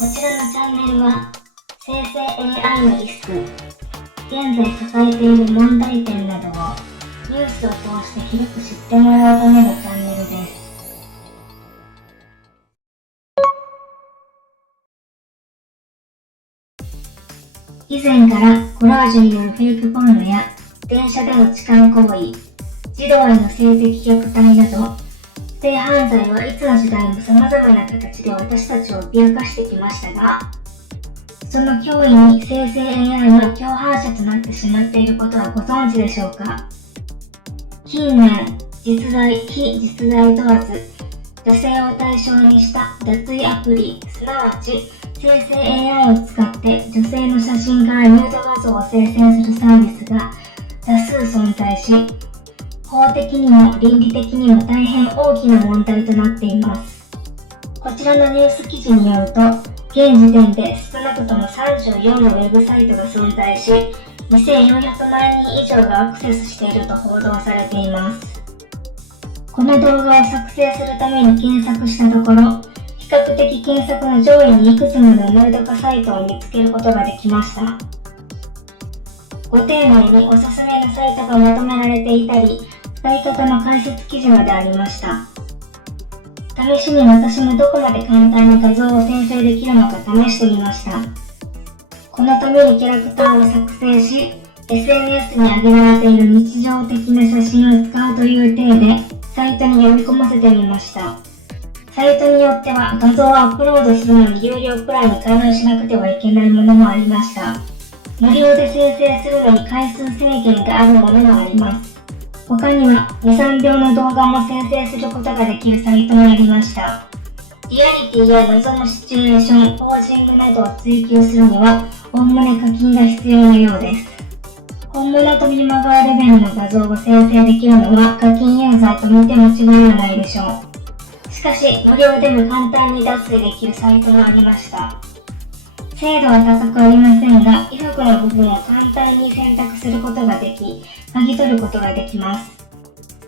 こちらのチャンネルは生成 AI のリスク、現在抱えている問題点などをニュースを通して広く知ってもらうためのチャンネルです。以前からコラージュによるフェイクポルノや電車での痴漢行為、児童への性的虐待など、性犯罪はいつの時代も様々な形で私たちを脅かしてきましたが、その脅威に生成 AI の共犯者となってしまっていることはご存知でしょうか。近年、実在、非実在問わず、女性を対象にした脱衣アプリ、すなわち生成 AI を使って女性の写真からヌード画像を生成するサービスが多数存在し、法的にも倫理的にも大変大きな問題となっています。こちらのニュース記事によると、現時点で少なくとも34のウェブサイトが存在し、2400万人以上がアクセスしていると報道されています。この動画を作成するために検索したところ、比較的検索の上位にいくつものヌード化サイトを見つけることができました。ご丁寧におすすめのサイトがまとめられていたり、使い方の解説記事までありました。試しに私もどこまで簡単に画像を生成できるのか試してみました。このためにキャラクターを作成し、SNS に上げられている日常的な写真を使うという体で、サイトに読み込ませてみました。サイトによっては画像をアップロードするのに有料プランに加入しなくてはいけないものもありました。無料で生成するのに回数制限があるものもあります。他には2、3秒の動画も生成することができるサイトもありました。リアリティや望むシチュエーション、ポージングなどを追求するには、おおむね課金が必要なようです。本物と見まがうレベルの画像を生成できるのは課金ユーザーと見ても違いはないでしょう。しかし、無料でも簡単に脱水できるサイトもありました。精度は高くありませんが、衣服の部分を簡単に選択することができ、剥ぎ取ることができます。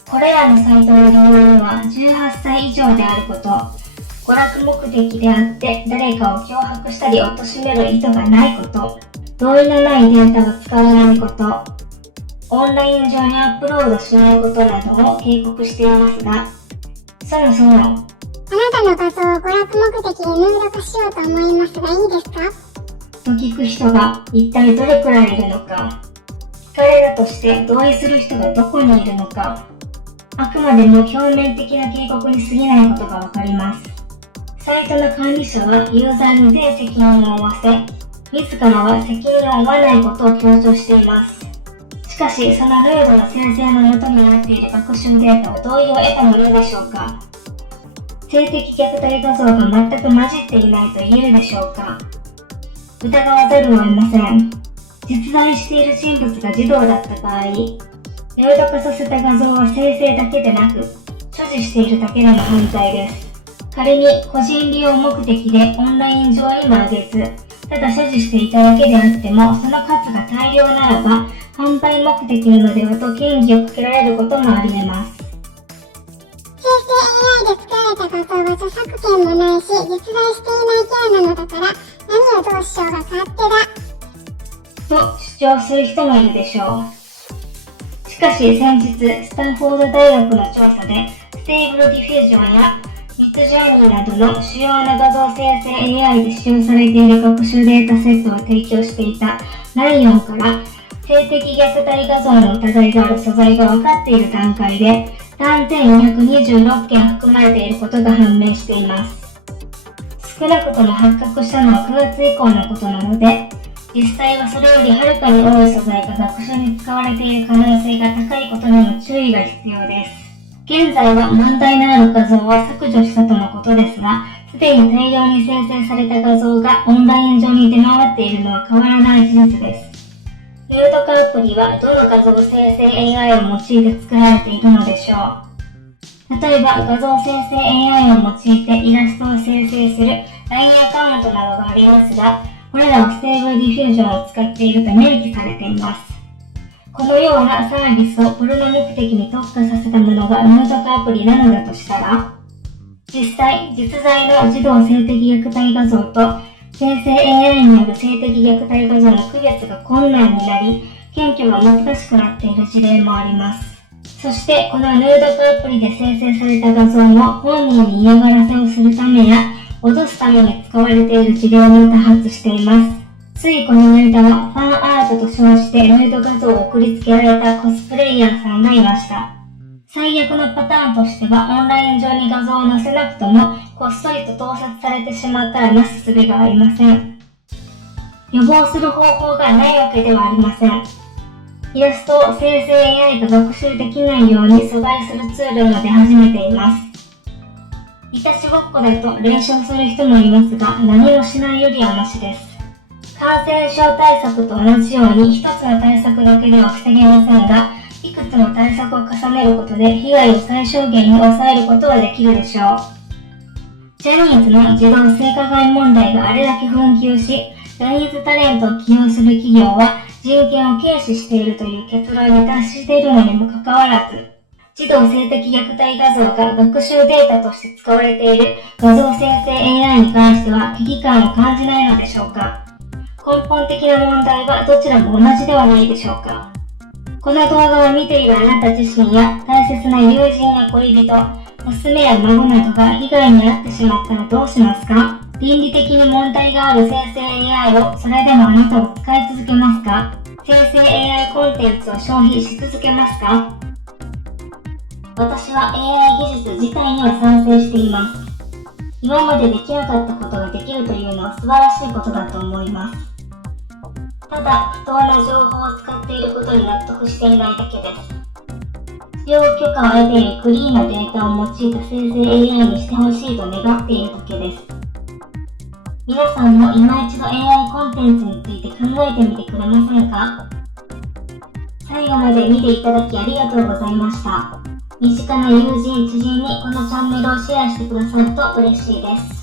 これらのサイトの利用には18歳以上であること、娯楽目的であって誰かを脅迫したり貶める意図がないこと、同意のないデータを使わないこと、オンライン上にアップロードしないことなどを警告していますが、そもそもあなたの画像を娯楽目的でヌード化しようと思いますがいいですかと聞く人が一体どれくらいいるのか、聞かれたとして同意する人がどこにいるのか、あくまでも表面的な警告に過ぎないことがわかります。サイトの管理者はユーザーに全責任を負わせ、自らは責任を負わないことを強調しています。しかし、そのルールの生成の元になっている学習データを同意を得たものでしょうか。性的虐待画像が全く混じっていないと言えるでしょうか。疑わざるを得ません。実在している人物が児童だった場合、ヌード化させた画像は生成だけでなく、所持しているだけでも犯罪です。仮に個人利用目的でオンライン上にも上げず、ただ所持していただけであっても、その数が大量ならば、販売目的なのではと嫌疑をかけられることもあり得ます。生成 AI で作られた画像は著作権もないし、実在していないキャラなのだから、何をどうしようが勝手だ。と主張する人もいるでしょう。しかし先日、スタンフォード大学の調査で、ステーブルディフュージョンやミッドジャーニーなどの主要な画像生成 AI で使用されている学習データセットを提供していたライオンから性的虐待画像の疑いがある素材が分かっている段階で断点226件含まれていることが判明しています。少なくとも発覚したのは9月以降のことなので、実際はそれよりはるかに多い素材が学習に使われている可能性が高いことにも注意が必要です。現在は問題のある画像は削除したとのことですが、すでに大量に生成された画像がオンライン上に出回っているのは変わらない事実です。ヌード化アプリはどの画像生成 AI を用いて作られているのでしょう。例えば画像生成 AI を用いてイラストを生成する LINE アカウントなどがありますが、これらはステーブルディフュージョンを使っていると明記されています。このようなサービスをポルノ目的に特化させたものがヌード化アプリなのだとしたら、実際、実在の児童性的虐待画像と生成 AI による性的虐待画像の区別が困難になり、検挙が難しくなっている事例もあります。そしてこのヌード化アプリで生成された画像も本人に嫌がらせをするためや脅すために使われている事例も多発しています。ついこの間はファンアートと称してヌード画像を送りつけられたコスプレイヤーさんがいました。最悪のパターンとしてはオンライン上に画像を載せなくともこっそりと盗撮されてしまったらなすすべがありません。予防する方法がないわけではありません。イラストを生成 AI が学習できないように阻害するツールも出始めています。いたちごっこだと連勝する人もいますが、何もしないよりはマシです。感染症対策と同じように一つの対策だけでは防げませんが、いくつも対策を重ねることで被害を最小限に抑えることはできるでしょう。ジャニーズの児童性加害問題があれだけ紛糾し、ジャニーズタレントを起用する企業は人権を軽視しているという結論に達しているのにもかかわらず、児童性的虐待画像が学習データとして使われている画像生成 AI に関しては危機感を感じないのでしょうか。根本的な問題はどちらも同じではないでしょうか。この動画を見ているあなた自身や大切な友人や恋人、娘や孫などが被害に遭ってしまったらどうしますか？倫理的に問題がある生成 AI をそれでもあなたは使い続けますか？生成 AI コンテンツを消費し続けますか？私は AI 技術自体には賛成しています。今までできなかったことができるというのは素晴らしいことだと思います。ただ、不当な情報を使っていることに納得していないだけです。使用許可を得ているクリーンなデータを用いた生成 AI にしてほしいと願っているだけです。皆さんも今一度 AI コンテンツについて考えてみてくれませんか？最後まで見ていただきありがとうございました。身近な友人、知人にこのチャンネルをシェアしてくださると嬉しいです。